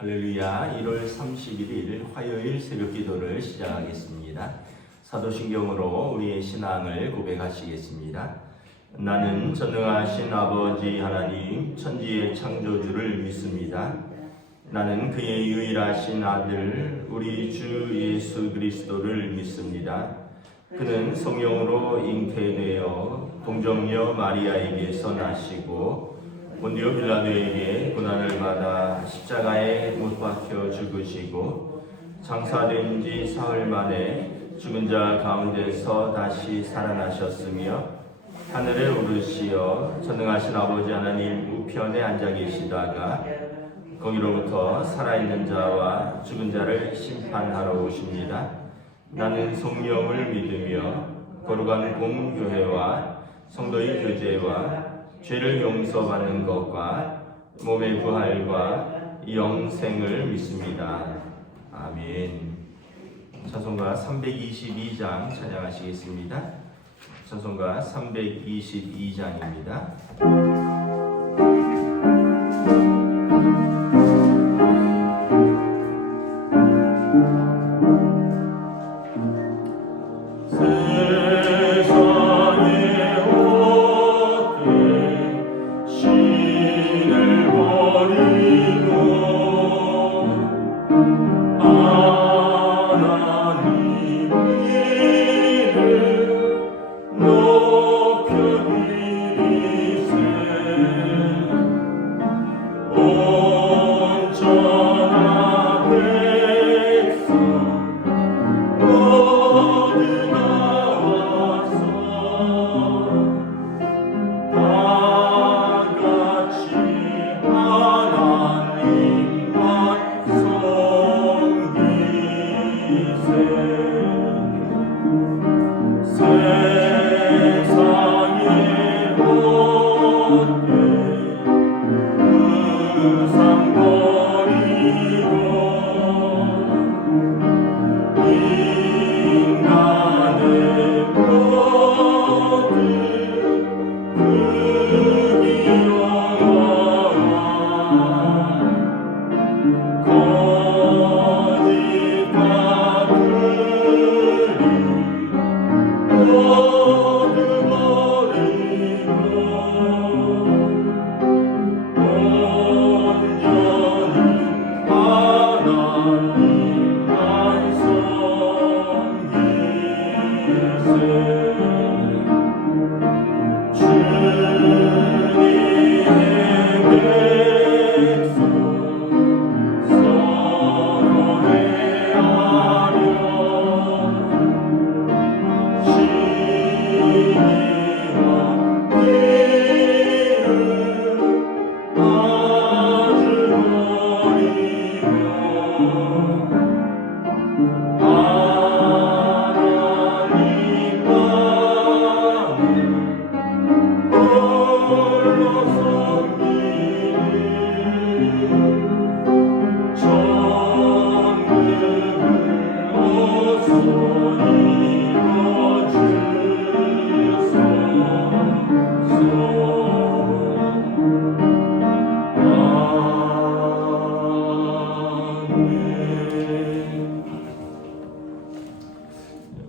할렐루야. 1월 31일 화요일 새벽 기도를 시작하겠습니다. 사도신경으로 우리의 신앙을 고백하시겠습니다. 나는 전능하신 아버지 하나님 천지의 창조주를 믿습니다. 나는 그의 유일하신 아들 우리 주 예수 그리스도를 믿습니다. 그는 성령으로 잉태되어 동정녀 마리아에게서 나시고 본디오 빌라도에게 고난을 받아 십자가에 못 박혀 죽으시고 장사된 지 사흘 만에 죽은 자 가운데서 다시 살아나셨으며 하늘에 오르시어 전능하신 아버지 하나님 우편에 앉아 계시다가 거기로부터 살아있는 자와 죽은 자를 심판하러 오십니다. 나는 성령을 믿으며 거룩한 공교회와 성도의 교제와 죄를 용서받는 것과 몸의 부활과 영생을 믿습니다. 아멘. 찬송가 322장 찬양하시겠습니다. 찬송가 322장입니다.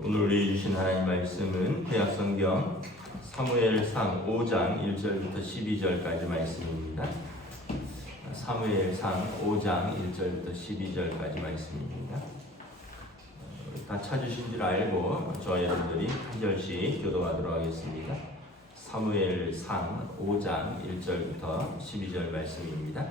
오늘 우리 주신 하나님 말씀은 구약성경 사무엘상 5장 1절부터 12절까지 말씀입니다. 사무엘상 5장 1절부터 12절까지 말씀입니다. 다 찾으신 줄 알고 저와 여러분들이 한 절씩 교도하도록 하겠습니다. 사무엘상 5장 1절부터 12절 말씀입니다.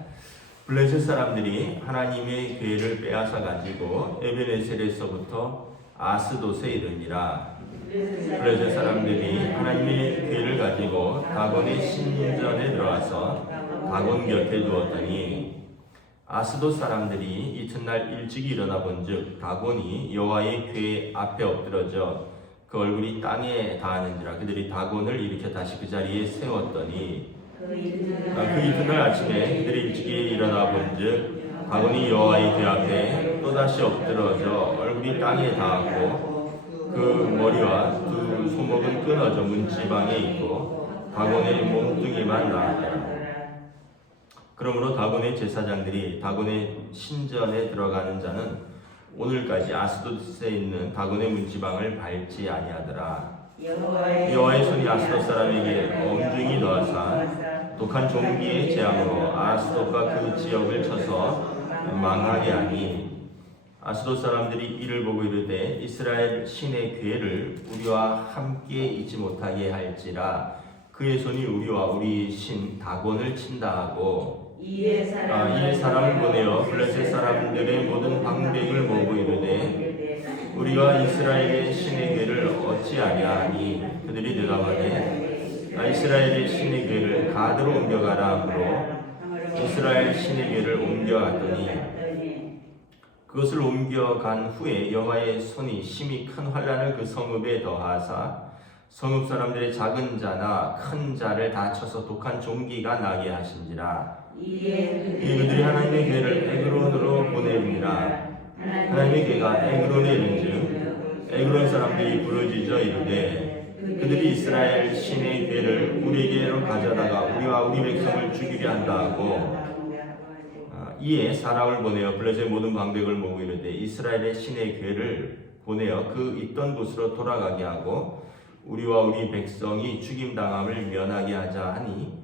블레셋 사람들이 하나님의 궤를 빼앗아 가지고 에베네셀에서부터 아스돗에 이르니라. 블레셋 사람들이 하나님의 궤를 가지고 다곤의 신전에 들어와서 다곤 곁에 두었더니 아스돗 사람들이 이튿날 일찍 일어나 본즉 다곤이 여호와의 궤 앞에 엎드러져 그 얼굴이 땅에 닿았는지라. 그들이 다곤을 일으켜 다시 그 자리에 세웠더니 그 이튿날 아침에 그들이 일찍 일어나 본즉 다곤이 여호와의 궤 앞에 또다시 엎드러져 얼굴이 땅에 닿았고 그 머리와 두 손목은 끊어져 문지방에 있고 다곤의 몸뚱이만 나왔더라. 그러므로 다곤의 제사장들이 다곤의 신전에 들어가는 자는 오늘까지 아스돗에 있는 다곤의 문지방을 밟지 아니하더라. 여호와의 손이 아스돗 사람에게 엄중히 더하사 독한 종기의 재앙으로 아스돗과 그 지역을 쳐서 망하게 하니 아스돗 사람들이 이를 보고 이르되 이스라엘 신의 괴를 우리와 함께 있지 못하게 할지라 그의 손이 우리와 우리 신 다곤을 친다 하고 이에 사람을 보내어 블레셋 사람들의 모든 방백을 모으고 이르되 우리가 이스라엘의 신의 괴를 어찌 아냐하니 그들이 대답하되 이스라엘의 신의 괴를 가드로 옮겨가라 하므로 이스라엘 신의 괴를 옮겨갔더니 그것을 옮겨간 후에 여호와의 손이 심히 큰 환란을 그 성읍에 더하사 성읍 사람들의 작은 자나 큰 자를 다 쳐서 독한 종기가 나게 하신지라. 그들이 하나님의 괴를 에그론으로 보내니라. 하나님의 괴가 에그론에 이른즉 에그론 사람들이 부르짖어 이르되 그들이 이스라엘 신의 괴를 우리에게로 가져다가 우리와 우리 백성을 죽이려 한다 하고 이에 사람을 보내어 블레셋 모든 방백을 모으고 이르되 이스라엘의 신의 괴를 보내어 그 있던 곳으로 돌아가게 하고 우리와 우리 백성이 죽임당함을 면하게 하자 하니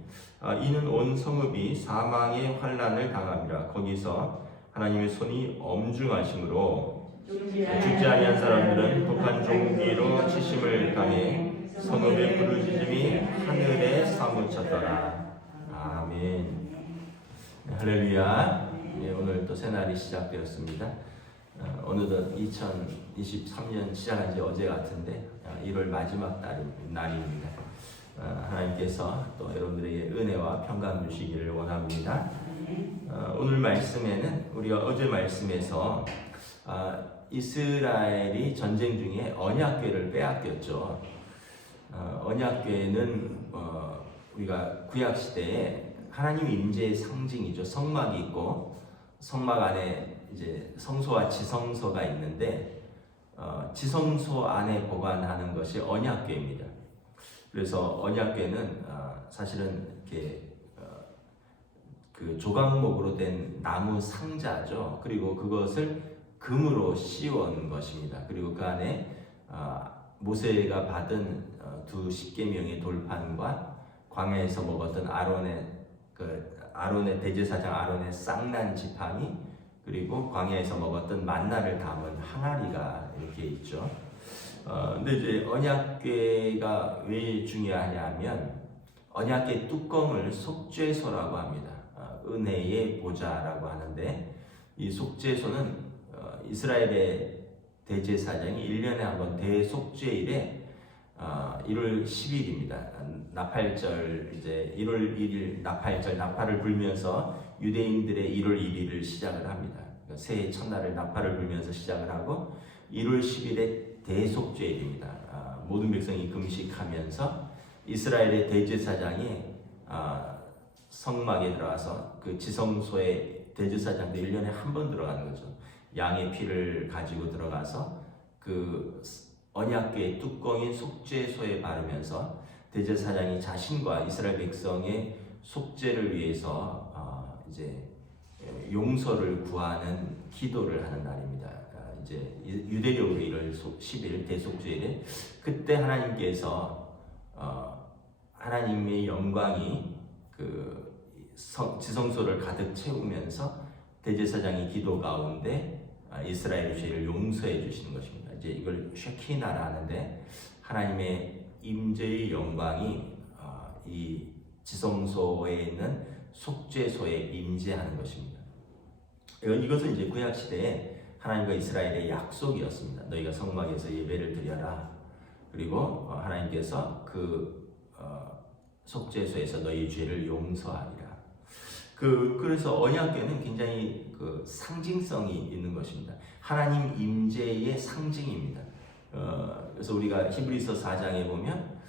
이는 온 성읍이 사망의 환난을 당함이라. 거기서 하나님의 손이 엄중하심으로 죽지 아니한 사람들은 독한 종기로 치심을 당해 성읍의 부르짖음이 하늘에 사무쳤더라. 아멘. 할렐루야. 오늘 또 새날이 시작되었습니다. 어느덧 2023년 시작한 지 어제 같은데 1월 마지막 날입니다. 하나님께서 또 여러분들에게 은혜와 평강 주시기를 원합니다. 오늘 말씀에는 우리가 어제 말씀에서 이스라엘이 전쟁 중에 언약궤를 빼앗겼죠. 언약궤는 우리가 구약 시대에 하나님 임재의 상징이죠. 성막이 있고 성막 안에 이제 성소와 지성소가 있는데 지성소 안에 보관하는 것이 언약궤입니다. 그래서 언약궤는 사실은 이렇게 그 조각목으로 된 나무 상자죠. 그리고 그것을 금으로 씌운 것입니다. 그리고 그 안에 모세가 받은 두 십계명의 돌판과 광야에서 먹었던 아론의 대제사장 아론의 쌍난 지팡이, 그리고 광야에서 먹었던 만나를 담은 항아리가 이렇게 있죠. 근데 이제 언약궤가 왜 중요하냐면 언약궤 뚜껑을 속죄소라고 합니다. 은혜의 보좌라고 하는데 이 속죄소는 이스라엘의 대제사장이 1년에 한 번 대속죄일에 1월 10일입니다. 나팔절 이제 1월 1일 나팔절 나팔을 불면서 유대인들의 1월 1일을 시작을 합니다. 그러니까 새해 첫날을 나팔을 불면서 시작을 하고 1월 10일에 대속죄일입니다. 모든 백성이 금식하면서 이스라엘의 대제사장이 성막에 들어가서 그 지성소에 대제사장도 1년에 한 번 들어가는 거죠. 양의 피를 가지고 들어가서 그 언약궤의 뚜껑인 속죄소에 바르면서 대제사장이 자신과 이스라엘 백성의 속죄를 위해서 이제 용서를 구하는 기도를 하는 날입니다. 이제 유대력으로 1월 10일 대속죄일에 그때 하나님께서 하나님의 영광이 그 지성소를 가득 채우면서 대제사장의 기도 가운데 이스라엘의 죄를 용서해 주시는 것입니다. 이제 이걸 쉐키나라 하는데 하나님의 임재의 영광이 이 지성소에 있는 속죄소에 임재하는 것입니다. 이것은 이제 구약 시대에 하나님과 이스라엘의 약속이었습니다. 너희가 성막에서 예배를 드려라. 그리고 하나님께서 그 속죄소에서 너희 죄를 용서하리라. 그래서 언약궤는 굉장히 그 상징성이 있는 것입니다. 하나님 임재의 상징입니다. 그래서 우리가 히브리서 4장에 보면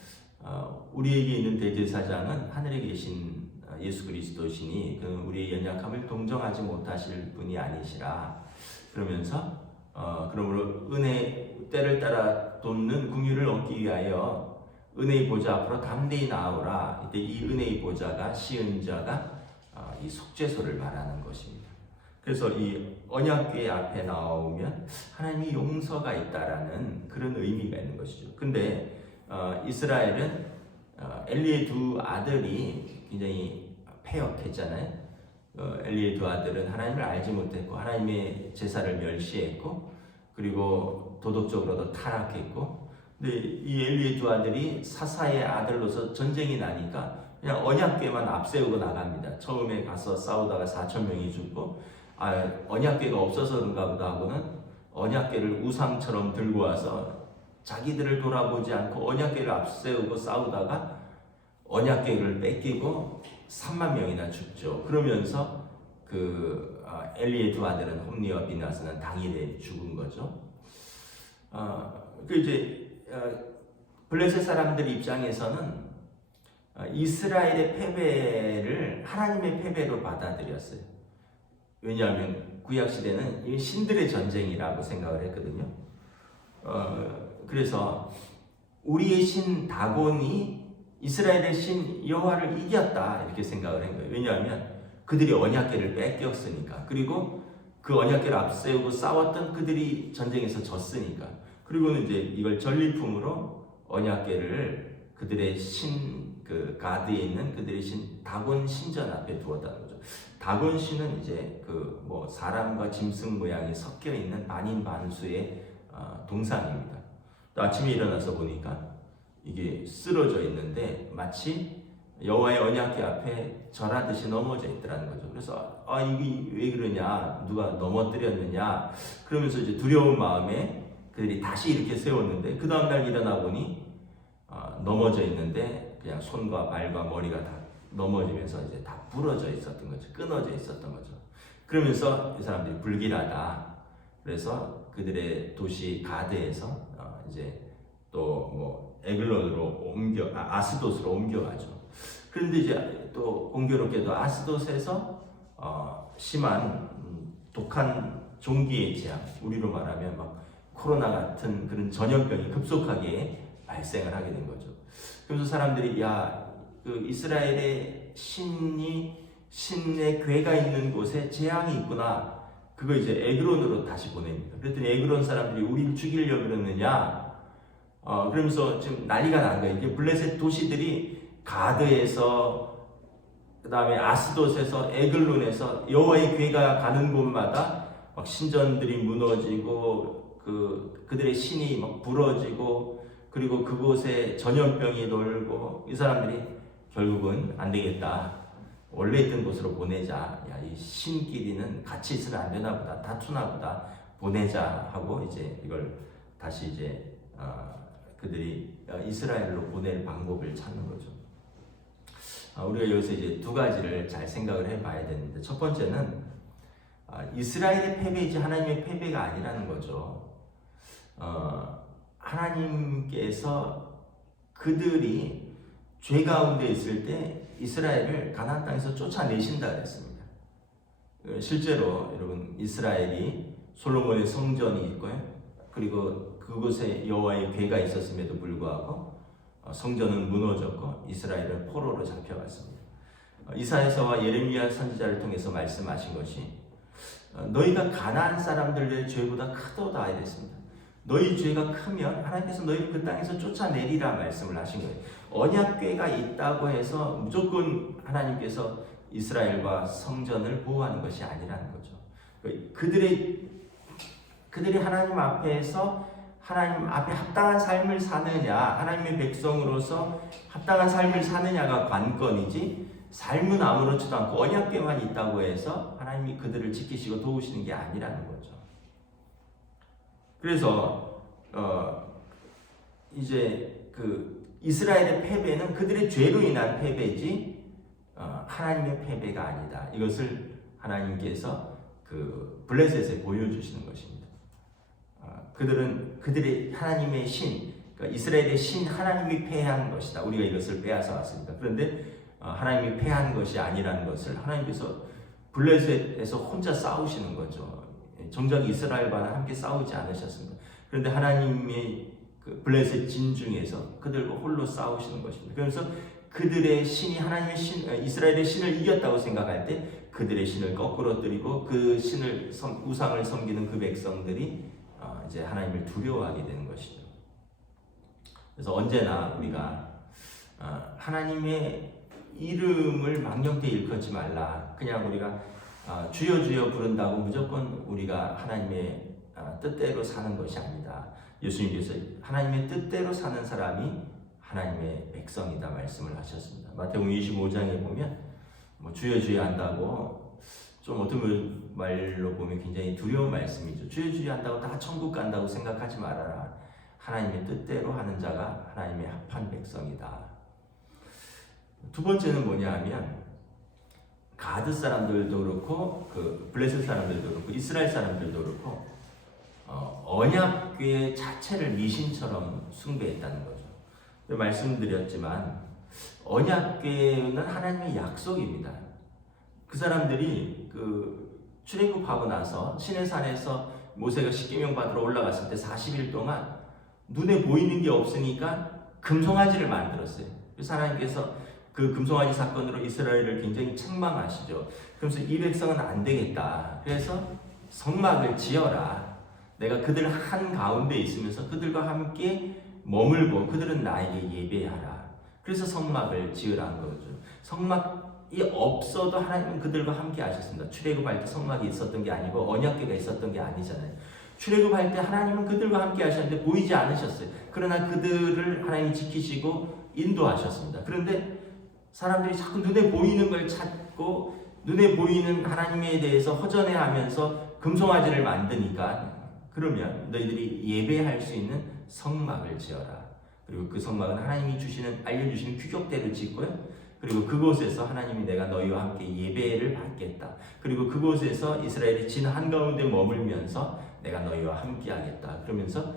우리에게 있는 대제사장은 하늘에 계신 예수 그리스도시니 그는 우리의 연약함을 동정하지 못하실 분이 아니시라. 그러면서 그러므로 은혜 때를 따라 돋는 긍휼을 얻기 위하여 은혜의 보좌 앞으로 담대히 나아오라. 이때 이 은혜의 보좌가 시은 자가 이 속죄소를 말하는 것입니다. 그래서 이 언약궤 앞에 나오면 하나님이 용서가 있다라는 그런 의미가 있는 것이죠. 근데 이스라엘은 엘리의 두 아들이 굉장히 패역했잖아요. 엘리의 두 아들은 하나님을 알지 못했고 하나님의 제사를 멸시했고 그리고 도덕적으로도 타락했고, 근데 이 엘리의 두 아들이 사사의 아들로서 전쟁이 나니까 그냥 언약궤만 앞세우고 나갑니다. 처음에 가서 싸우다가 4,000명이 죽고 언약궤가 없어서 그런가 보다 하고는 언약궤를 우상처럼 들고 와서 자기들을 돌아보지 않고 언약궤를 앞세우고 싸우다가 언약궤를 뺏기고 3만 명이나 죽죠. 그러면서 엘리의 두 아들은 홈리와 비나스는 당일에 죽은 거죠. 블레셋 사람들 입장에서는 이스라엘의 패배를 하나님의 패배로 받아들였어요. 왜냐하면 구약 시대는 이 신들의 전쟁이라고 생각을 했거든요. 그래서 우리의 신 다곤이 이스라엘의 신 여호와를 이겼다 이렇게 생각을 한 거예요. 왜냐하면 그들이 언약궤를 뺏겼으니까. 그리고 그 언약궤를 앞세우고 싸웠던 그들이 전쟁에서 졌으니까. 그리고는 이제 이걸 전리품으로 언약궤를 그들의 신 가드에 있는 그들의 신 다곤 신전 앞에 두었다는 거죠. 다곤 신은 이제 사람과 짐승 모양이 섞여 있는 만인 만수의 동상입니다. 아침에 일어나서 보니까 이게 쓰러져 있는데 마치 여호와의 언약궤 앞에 절하듯이 넘어져 있더라는 거죠. 그래서 이게 왜 그러냐, 누가 넘어뜨렸느냐 그러면서 이제 두려운 마음에 그들이 다시 이렇게 세웠는데 그 다음날 일어나 보니 넘어져 있는데 그냥 손과 발과 머리가 다 넘어지면서 이제 다 부러져 있었던 거죠. 끊어져 있었던 거죠. 그러면서 이 사람들이 불길하다. 그래서 그들의 도시 가드에서 이제 또 에글론으로 아스돗으로 옮겨가죠. 그런데 이제 또 공교롭게도 아스돗에서 심한 독한 종기의 재앙, 우리로 말하면 막 코로나 같은 그런 전염병이 급속하게 발생을 하게 된 거죠. 그래서 사람들이 이스라엘의 신의 궤가 있는 곳에 재앙이 있구나. 그거 이제 에그론으로 다시 보냅니다. 그랬더니 에그론 사람들이 우리를 죽이려고 그러느냐? 그러면서 지금 난리가 난 거예요. 이게 블레셋 도시들이 가드에서 그다음에 아스돗에서 에글론에서 여호와의 궤가 가는 곳마다 막 신전들이 무너지고 그들의 신이 막 부러지고 그리고 그곳에 전염병이 돌고 이 사람들이 결국은 안 되겠다. 원래 있던 곳으로 보내자. 이 신끼리는 같이 있으면 안 되나 보다. 다투나 보다. 보내자 하고 이제 이걸 다시 이제 그들이 이스라엘로 보낼 방법을 찾는 거죠. 우리가 여기서 이제 두 가지를 잘 생각을 해봐야 되는데, 첫 번째는 이스라엘의 패배이지 하나님의 패배가 아니라는 거죠. 하나님께서 그들이 죄 가운데 있을 때 이스라엘을 가나안 땅에서 쫓아내신다 그랬습니다. 실제로 여러분 이스라엘이 솔로몬의 성전이 있고요. 그리고 그곳에 여호와의 궤가 있었음에도 불구하고 성전은 무너졌고 이스라엘은 포로로 잡혀갔습니다. 이사야서와 예레미야 선지자를 통해서 말씀하신 것이 너희가 가나안 사람들의 죄보다 크도다 이랬습니다. 너희 죄가 크면 하나님께서 너희를 그 땅에서 쫓아내리라 말씀을 하신 거예요. 언약궤가 있다고 해서 무조건 하나님께서 이스라엘과 성전을 보호하는 것이 아니라는 거죠. 그들이 하나님 앞에서 하나님 앞에 합당한 삶을 사느냐, 하나님의 백성으로서 합당한 삶을 사느냐가 관건이지, 삶은 아무렇지도 않고 언약궤만 있다고 해서 하나님이 그들을 지키시고 도우시는 게 아니라는 거죠. 그래서 이제 이스라엘의 패배는 그들의 죄로 인한 패배지 하나님의 패배가 아니다. 이것을 하나님께서 블레셋에 보여주시는 것입니다. 그들의 하나님의 신, 그러니까 이스라엘의 신 하나님이 패한 것이다. 우리가 이것을 빼앗아 왔습니다. 그런데 하나님이 패한 것이 아니라는 것을 하나님께서 블레셋에서 혼자 싸우시는 거죠. 정작 이스라엘과는 함께 싸우지 않으셨습니다. 그런데 하나님의 블레셋 진중에서 그들과 홀로 싸우시는 것입니다. 그래서 그들의 신이 하나님의 신, 이스라엘의 신을 이겼다고 생각할 때 그들의 신을 거꾸로 드리고 그 신을 우상을 섬기는 그 백성들이 이제 하나님을 두려워하게 되는 것이죠. 그래서 언제나 우리가 하나님의 이름을 망령되이 일컫지 말라. 그냥 우리가 주여 주여 부른다고 무조건 우리가 하나님의 뜻대로 사는 것이 아니다. 예수님께서 하나님의 뜻대로 사는 사람이 하나님의 백성이다 말씀을 하셨습니다. 마태복음 25장에 보면 뭐 주여 주여 한다고 좀 어떤 말로 보면 굉장히 두려운 말씀이죠. 주여 주여 한다고 다 천국 간다고 생각하지 말아라. 하나님의 뜻대로 하는 자가 하나님의 합한 백성이다. 두 번째는 뭐냐 하면 가드 사람들도 그렇고 그 블레셋 사람들도 그렇고 이스라엘 사람들도 그렇고 언약궤 자체를 미신처럼 숭배했다는 거죠. 말씀드렸지만 언약궤는 하나님의 약속입니다. 그 사람들이 그 출애굽하고 나서 시내산에서 모세가 십계명 받으러 올라갔을 때 40일 동안 눈에 보이는 게 없으니까 금송아지를 만들었어요. 그래서 하나님께서 그 금송아지 사건으로 이스라엘을 굉장히 책망하시죠. 그래서 이 백성은 안 되겠다. 그래서 성막을 지어라. 내가 그들 한 가운데 있으면서 그들과 함께 머물고 그들은 나에게 예배하라. 그래서 성막을 지으라는 거죠. 성막이 없어도 하나님은 그들과 함께 하셨습니다. 출애굽할 때 성막이 있었던 게 아니고 언약궤가 있었던 게 아니잖아요. 출애굽할 때 하나님은 그들과 함께 하셨는데 보이지 않으셨어요. 그러나 그들을 하나님이 지키시고 인도하셨습니다. 그런데 사람들이 자꾸 눈에 보이는 걸 찾고 눈에 보이는 하나님에 대해서 허전해하면서 금송아지를 만드니까 그러면 너희들이 예배할 수 있는 성막을 지어라. 그리고 그 성막은 하나님이 알려주시는 규격대로 짓고요. 그리고 그곳에서 하나님이 내가 너희와 함께 예배를 받겠다. 그리고 그곳에서 이스라엘이 진 한가운데 머물면서 내가 너희와 함께 하겠다. 그러면서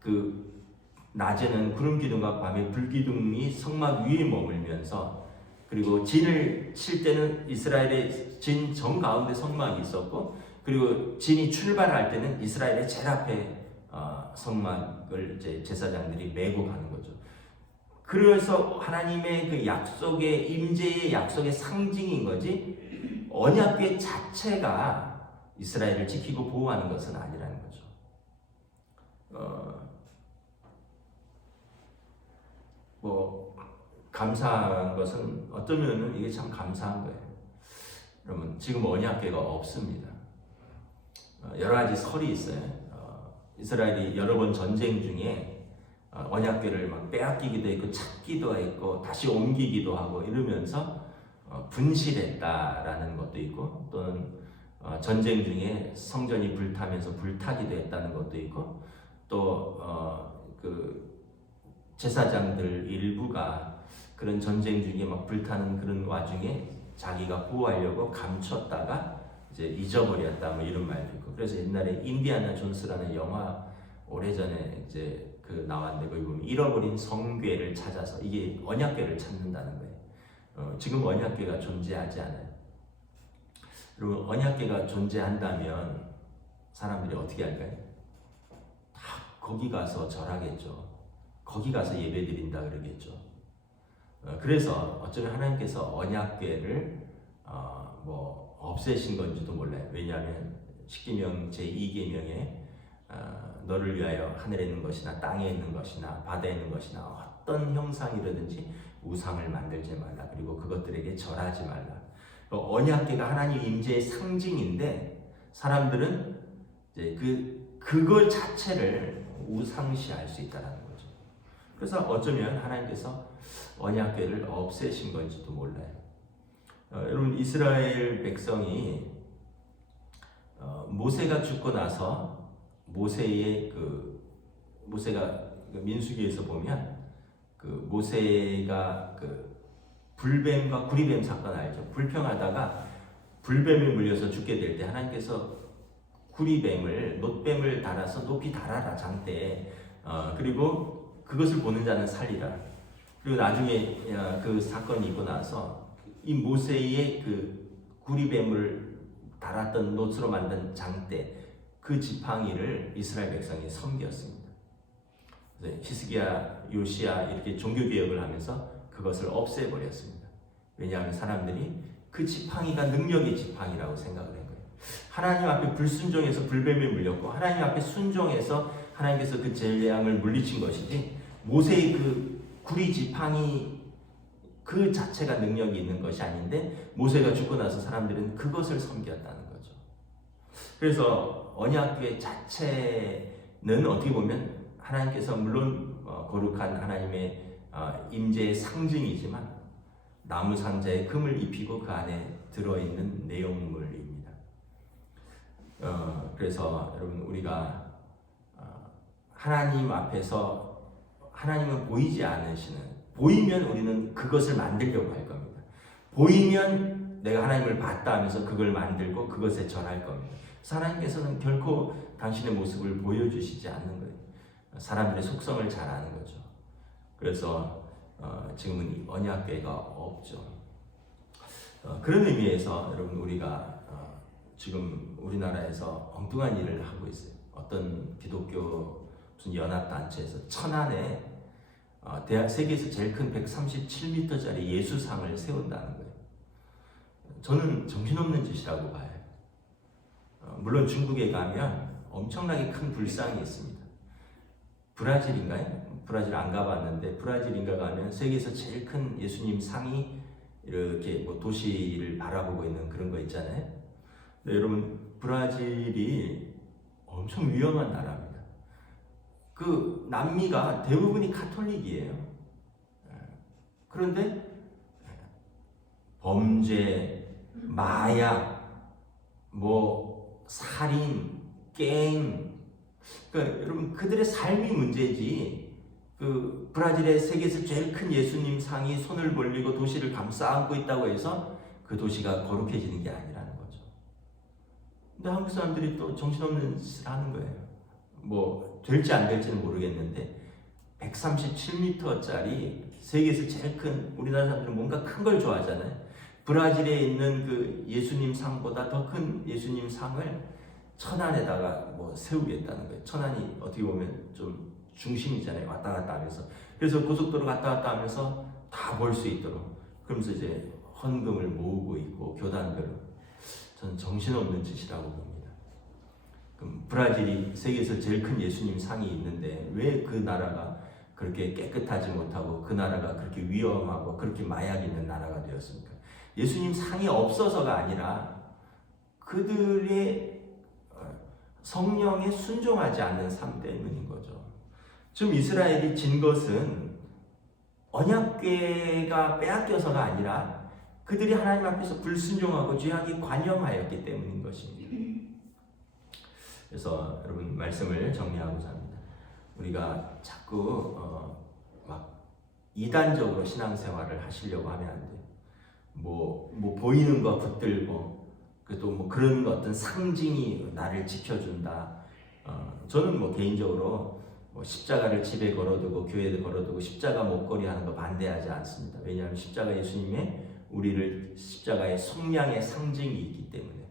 그 낮에는 구름 기둥과 밤에 불 기둥이 성막 위에 머물면서 그리고 진을 칠 때는 이스라엘의 진 정 가운데 성막이 있었고 그리고 진이 출발할 때는 이스라엘의 제일 앞에 성막을 이제 제사장들이 메고 가는 거죠. 그래서 하나님의 그 약속의 임재의 약속의 상징인 거지 언약궤 자체가 이스라엘을 지키고 보호하는 것은 아니라는 거죠. 감사한 것은 어쩌면은 이게 참 감사한 거예요. 여러분 지금 언약궤가 없습니다. 여러 가지 설이 있어요. 이스라엘이 여러 번 전쟁 중에 언약궤를 막 빼앗기기도 했고 찾기도 했고 다시 옮기기도 하고 이러면서 분실했다라는 것도 있고 또는 전쟁 중에 성전이 불타면서 불타기도 했다는 것도 있고 또 그 제사장들 일부가 그런 전쟁 중에 막 불타는 그런 와중에 자기가 보호하려고 감췄다가 이제 잊어버렸다 뭐 이런 말도 있고 그래서 옛날에 인디아나 존스라는 영화 오래전에 이제 그 나왔는데 거기 보면 잃어버린 성궤를 찾아서 이게 언약궤를 찾는다는 거예요. 지금 언약궤가 존재하지 않아요. 여러분 언약궤가 존재한다면 사람들이 어떻게 할까요? 다 거기 가서 절하겠죠. 거기 가서 예배드린다 그러겠죠. 그래서 어쩌면 하나님께서 언약궤를 없애신 건지도 몰라요. 왜냐하면 십계명 제2계명에 너를 위하여 하늘에 있는 것이나 땅에 있는 것이나 바다에 있는 것이나 어떤 형상이라든지 우상을 만들지 말라. 그리고 그것들에게 절하지 말라. 언약궤가 하나님 임재의 상징인데 사람들은 이제 그걸 자체를 우상시할 수 있다는 거죠. 그래서 어쩌면 하나님께서 언약궤를 없애신 건지도 몰라요. 여러분 이스라엘 백성이 모세가 죽고 나서 모세가 민수기에서 보면 그 모세가 그 불뱀과 구리뱀 사건 알죠? 불평하다가 불뱀에 물려서 죽게 될 때 하나님께서 구리뱀을 놋뱀을 달아서 높이 달아라 장대에 그리고 그것을 보는 자는 살리라. 그리고 나중에 그 사건이 있고 나서 이 모세의 그 구리뱀을 달았던 놋으로 만든 장대 그 지팡이를 이스라엘 백성이 섬겼습니다. 히스기야, 요시야 이렇게 종교 개혁을 하면서 그것을 없애버렸습니다. 왜냐하면 사람들이 그 지팡이가 능력의 지팡이라고 생각을 한 거예요. 하나님 앞에 불순종해서 불뱀에 물렸고 하나님 앞에 순종해서 하나님께서 그 재앙을 물리친 것이지, 모세의 그 구리 지팡이 그 자체가 능력이 있는 것이 아닌데 모세가 죽고 나서 사람들은 그것을 섬겼다는 거죠. 그래서 언약궤 자체는 어떻게 보면 하나님께서 물론 거룩한 하나님의 임재의 상징이지만 나무 상자에 금을 입히고 그 안에 들어있는 내용물입니다. 그래서 여러분, 우리가 하나님 앞에서 하나님은 보이지 않으시는, 보이면 우리는 그것을 만들려고 할 겁니다. 보이면 내가 하나님을 봤다 하면서 그걸 만들고 그것에 절할 겁니다. 그래서 하나님께서는 결코 당신의 모습을 보여주시지 않는 거예요. 사람들의 속성을 잘 아는 거죠. 그래서 지금은 언약궤가 없죠. 그런 의미에서 여러분, 우리가 지금 우리나라에서 엉뚱한 일을 하고 있어요. 어떤 기독교 무슨 연합단체에서 천안에 세계에서 제일 큰 137m짜리 예수상을 세운다는 거예요. 저는 정신없는 짓이라고 봐요. 물론 중국에 가면 엄청나게 큰 불상이 있습니다. 브라질인가요? 브라질 안 가봤는데 브라질인가 가면 세계에서 제일 큰 예수님 상이 이렇게 뭐 도시를 바라보고 있는 그런 거 있잖아요. 근데 여러분, 브라질이 엄청 위험한 나라입니다. 그 남미가 대부분이 가톨릭이에요. 그런데 범죄, 마약, 뭐 살인, 게임, 그러니까 여러분, 그들의 삶이 문제지, 그 브라질의 세계에서 제일 큰 예수님 상이 손을 벌리고 도시를 감싸 안고 있다고 해서 그 도시가 거룩해지는 게 아니라는 거죠. 근데 한국 사람들이 또 정신없는 짓을 하는 거예요. 뭐 될지 안 될지는 모르겠는데 137m짜리 세계에서 제일 큰, 우리나라 사람들은 뭔가 큰 걸 좋아하잖아요. 브라질에 있는 그 예수님 상보다 더 큰 예수님 상을 천안에다가 뭐 세우겠다는 거예요. 천안이 어떻게 보면 좀 중심이잖아요. 왔다 갔다 하면서. 그래서 고속도로 왔다 갔다 하면서 다 볼 수 있도록. 그러면서 이제 헌금을 모으고 있고, 교단별로. 저는 정신없는 짓이라고 봅니다. 그럼 브라질이 세계에서 제일 큰 예수님 상이 있는데 왜 그 나라가 그렇게 깨끗하지 못하고 그 나라가 그렇게 위험하고 그렇게 마약 있는 나라가 되었습니까? 예수님 상이 없어서가 아니라 그들의 성령에 순종하지 않는 삶 때문인 거죠. 지금 이스라엘이 진 것은 언약궤가 빼앗겨서가 아니라 그들이 하나님 앞에서 불순종하고 죄악에 관영하였기 때문인 것입니다. 그래서 여러분, 말씀을 정리하고자 합니다. 우리가 자꾸 막 이단적으로 신앙생활을 하시려고 하면 안 돼요. 뭐 보이는 거 붙들고, 또 뭐 그런 어떤 상징이 나를 지켜준다. 저는 뭐 개인적으로 뭐 십자가를 집에 걸어두고 교회에 걸어두고 십자가 목걸이 하는 거 반대하지 않습니다. 왜냐하면 십자가 예수님의 우리를 십자가의 속량의 상징이 있기 때문에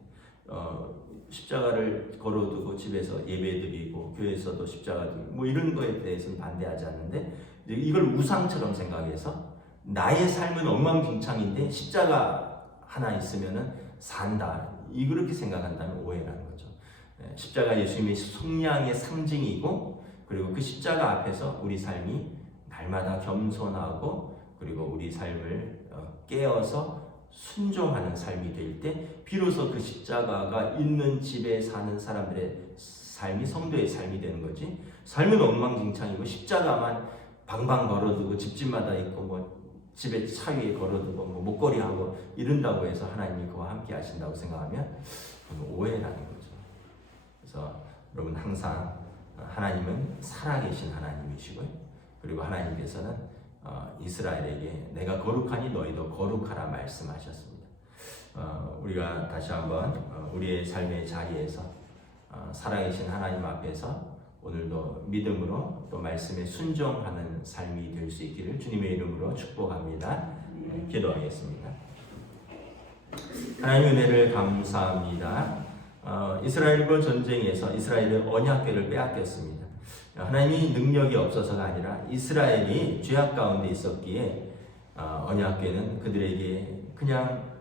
십자가를 걸어두고 집에서 예배드리고 교회에서도 십자가 들고 뭐 이런 거에 대해서는 반대하지 않는데, 이걸 우상처럼 생각해서 나의 삶은 엉망진창인데 십자가 하나 있으면은 산다, 이렇게 생각한다면 오해라는 거죠. 십자가 예수님의 속량의 상징이고, 그리고 그 십자가 앞에서 우리 삶이 날마다 겸손하고, 그리고 우리 삶을 깨어서 순종하는 삶이 될 때 비로소 그 십자가가 있는 집에 사는 사람들의 삶이 성도의 삶이 되는 거지. 삶은 엉망진창이고 십자가만 방방 걸어두고 집집마다 있고 뭐 집에 차 위에 걸어두고 뭐 목걸이 하고 이런다고 해서 하나님이 그와 함께 하신다고 생각하면 오해라는 거죠. 그래서 여러분, 항상 하나님은 살아계신 하나님이시고요. 그리고 하나님께서는 이스라엘에게 내가 거룩하니 너희도 거룩하라 말씀하셨습니다. 우리가 다시 한번 우리의 삶의 자리에서 살아계신 하나님 앞에서 오늘도 믿음으로 또 말씀에 순종하는 삶이 될 수 있기를 주님의 이름으로 축복합니다. 기도하겠습니다. 하나님 은혜를 감사합니다. 이스라엘과 전쟁에서 이스라엘의 언약궤를 빼앗겼습니다. 하나님이 능력이 없어서가 아니라 이스라엘이 죄악 가운데 있었기에 언약궤는 그들에게 그냥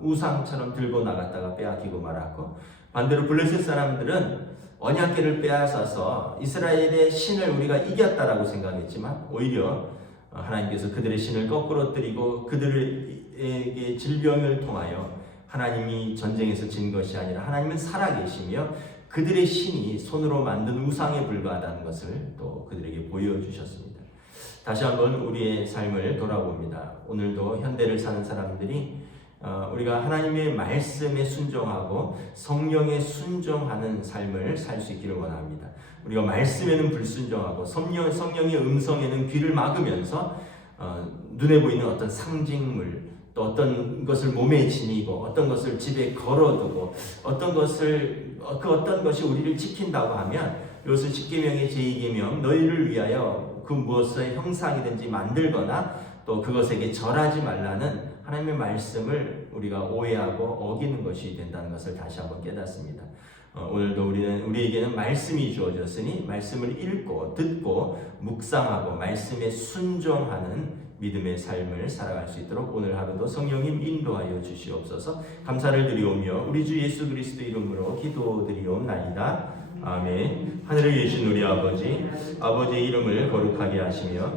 우상처럼 들고 나갔다가 빼앗기고 말았고, 반대로 블레셋 사람들은 언약궤를 빼앗아서 이스라엘의 신을 우리가 이겼다라고 생각했지만 오히려 하나님께서 그들의 신을 거꾸로 뜨리고 그들에게 질병을 통하여 하나님이 전쟁에서 진 것이 아니라 하나님은 살아계시며 그들의 신이 손으로 만든 우상에 불과하다는 것을 또 그들에게 보여주셨습니다. 다시 한번 우리의 삶을 돌아봅니다. 오늘도 현대를 사는 사람들이 우리가 하나님의 말씀에 순종하고 성령에 순종하는 삶을 살 수 있기를 원합니다. 우리가 말씀에는 불순종하고 성령의 음성에는 귀를 막으면서 눈에 보이는 어떤 상징물, 또 어떤 것을 몸에 지니고 어떤 것을 집에 걸어두고 어떤 것이 우리를 지킨다고 하면 이것을 10계명의 제2계명 너희를 위하여 그 무엇의 형상이든지 만들거나 또 그것에게 절하지 말라는 하나님의 말씀을 우리가 오해하고 어기는 것이 된다는 것을 다시 한번 깨닫습니다. 오늘도 우리에게는 말씀이 주어졌으니 말씀을 읽고 듣고 묵상하고 말씀에 순종하는 믿음의 삶을 살아갈 수 있도록 오늘 하루도 성령님 인도하여 주시옵소서. 감사를 드리오며 우리 주 예수 그리스도 이름으로 기도드리옵나이다. 아멘. 하늘에 계신 우리 아버지, 아버지의 이름을 거룩하게 하시며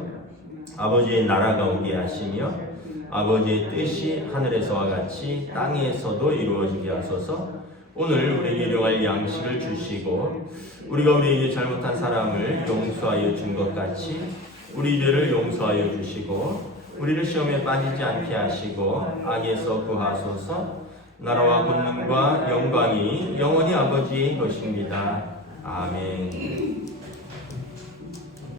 아버지의 나라가 오게 하시며 아버지의 뜻이 하늘에서와 같이 땅에서도 이루어지게 하소서. 오늘 우리에게 일용할 양식을 주시고 우리가 우리에게 잘못한 사람을 용서하여 준 것 같이 우리 죄를 용서하여 주시고 우리를 시험에 빠지지 않게 하시고 악에서 구하소서. 나라와 권능과 영광이 영원히 아버지의 것입니다. 아멘.